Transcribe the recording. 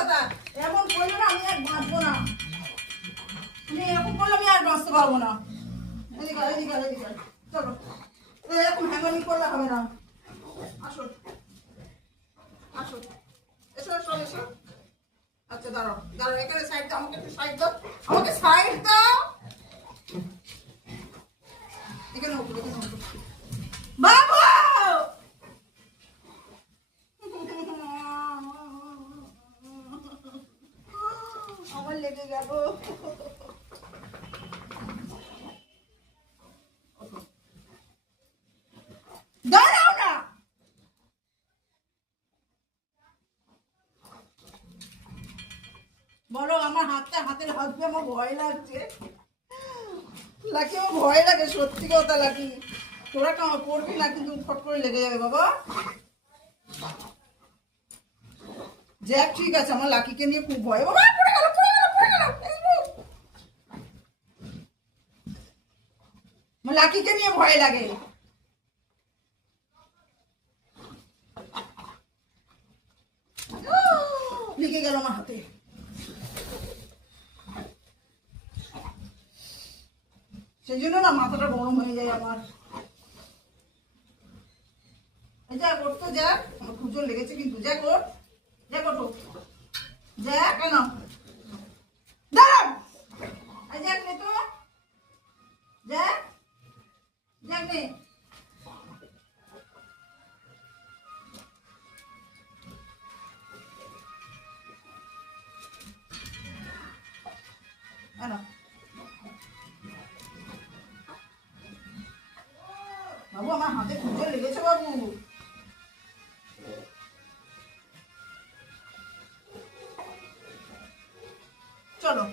কথা, এমন করলে না আমি আর বাঁচবো না। তুমি এরকম করলে আমি আর বাঁচতে পারবো না। এদিকে এদিকে এদিকে চলো, এরকম হ্যাঙ্গানি করলে হবে না। আসো আসো, এসো এসো এসো। আচ্ছা দাঁড়াও দাঁড়াও, এখানে সাইড দাও, আমাকে একটু সাইড দাও, আমাকে সাইড দাও। এখানে উঠো, এখানে উঠো বাবু। আমার লেগে গেল। দাঁড়াও না, বলো আমার হাতের হাত দিয়ে আমার ভয় লাগছে। লাকি আমার ভয় লাগে, সত্যি কথা লাকি। তোরা কামা করবি না কিন্তু ফট করে লেগে যাবে বাবা। জ্যাক ঠিক আছে, আমার লাকিকে নিয়ে খুব ভয়। বাবা পড়ে গেল পড়ে গেল পড়ে গেল। আমার লাকিকে নিয়ে ভয় লাগে। লেগে গেল আমার হাতে। সেই জন্য না মাথাটা গরম হয়ে যায় আমার। যা করতো যা, আমার খুঁজো লেগেছে কিন্তু। যা কর, যা করতো যা। কেন দাঁড়াও, যাক নে তো, যা যাক নে। বাবু আমার হাতে খুঁজো লেগেছে বাবু। চলো।